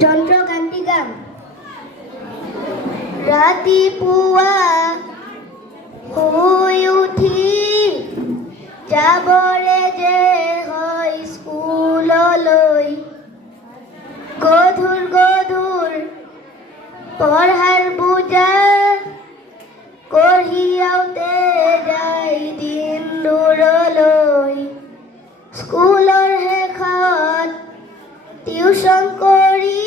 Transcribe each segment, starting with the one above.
যন্ত্ৰ গানটি গান। ৰাতিপুৱা শুই উঠি যাবৰে যে হয় স্কুললৈ, গধুৰ গধুৰ পঢ়াৰ বোজা কঢ়িয়াওতে যায় দিন দূৰলৈ। স্কুলৰ শেষত টিউচন কৰি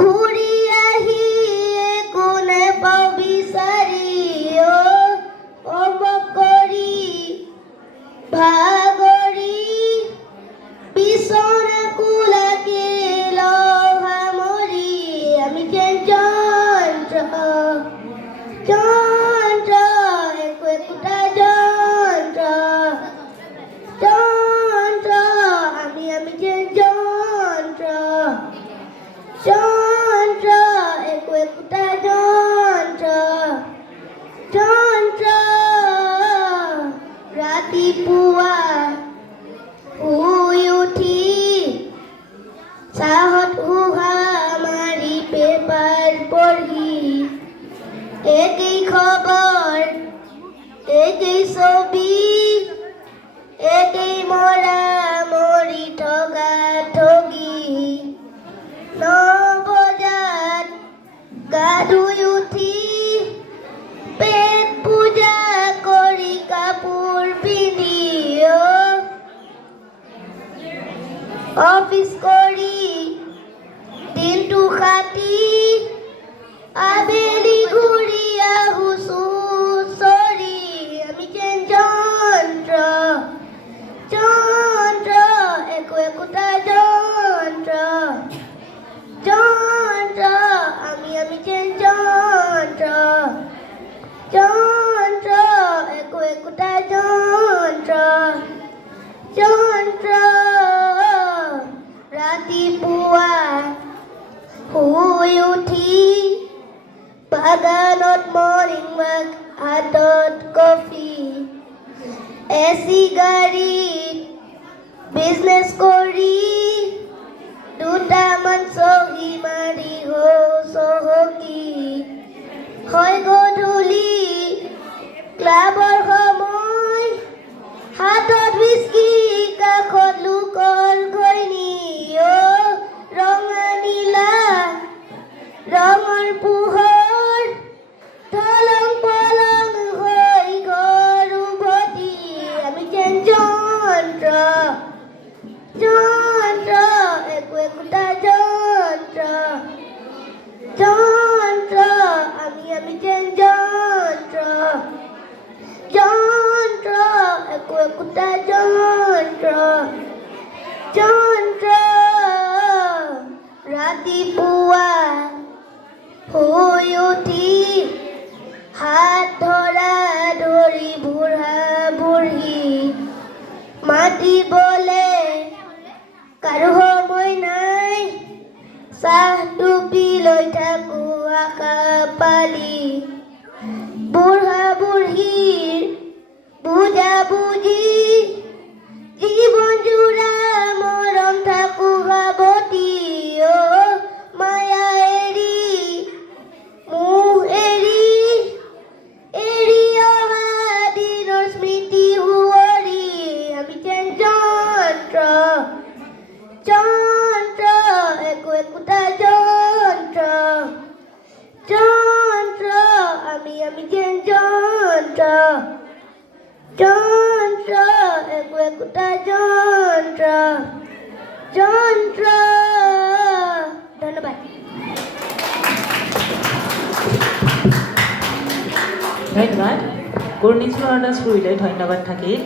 ঘূৰি আহি একো নেপাওঁ বিচাৰি, হোমৱৰ্ক কৰি ভাগৰি বিচনাকো লাগিল সামৰি। আমি যন্ত্ৰ যন্ত্ৰ একো একোটা যন্ত্ৰ যন্ত্ৰ, আমি যন্ত্ৰ যন্ত্ৰ একো একোটা যন্ত্ৰ যন্ত্ৰ। ৰাতিপুৱা শুই উঠি চাহত উহা মাৰি পেপাৰ পঢ়ি, একেই খবৰ একেই ছবি একেই মৰা মৰি ঠগা ঠগি। 9 বজাত গা ধুই উঠি পেট পূজা কৰি কাপোৰ পিন্ধি, অফিচ কৰি দিনটো খাটি আবেলি ঘূৰি আহো চুচৰি। আমি যন্ত্ৰ যন্ত্ৰ একো একোটা যন্ত্ৰ যন্ত্ৰ, আমি যন্ত্ৰ যন্ত্ৰ একো একোটা যন্ত্ৰ যন্ত্ৰ। ৰাতিপুৱা শুই উঠি বাগানত মৰ্ণিং ৱাক, হাতত কফি, এচি গাড়ীত বিজনেছ কৰি দুটামান চহী মাৰি চহকী। হয় গধূলি ক্লাবৰ সময়, হাতত হুইস্কি কাষত লোকৰ ঘৈণী, ৰঙা নীলা ৰঙৰ পোহৰ থলং পলং হৈ ঘৰ উভতি। আমি যন্ত্ৰ যন্ত্ৰ একো একোটা যন্ত্ৰ যন্ত্ৰ, আমি যন্ত্ৰ যন্ত্ৰ একো একোটা যন্ত্ৰ যন্ত্ৰ। ৰাতিপুৱা শুই উঠি হাত ধৰা ধৰি বুঢ়া বুঢ়ী, মাতিবলে কাৰো সময় নাই, চাহ টুপি লৈ থাকো আশা পালি। বুঢ়া বুঢ়ীৰ বুজা বুজি জীৱন জোৰা মৰম থাকো সাৱতি, মায়া এৰি মোহ এৰি এৰি অহা দিনৰ স্মৃতি সুঁৱৰি। আমি যন্ত্ৰ যন্ত্ৰ একো একোটা যন্ত্ৰ যন্ত্ৰ, আমি যন্ত্ৰ যন্ত্ৰ একো একোটা যন্ত্ৰ যন্ত্ৰ। ধন্যবাদ। ধন্যবাদ। কৰ্ণেশ্বৰ দাস পুৰীলে ধন্যবাদ থাকিল।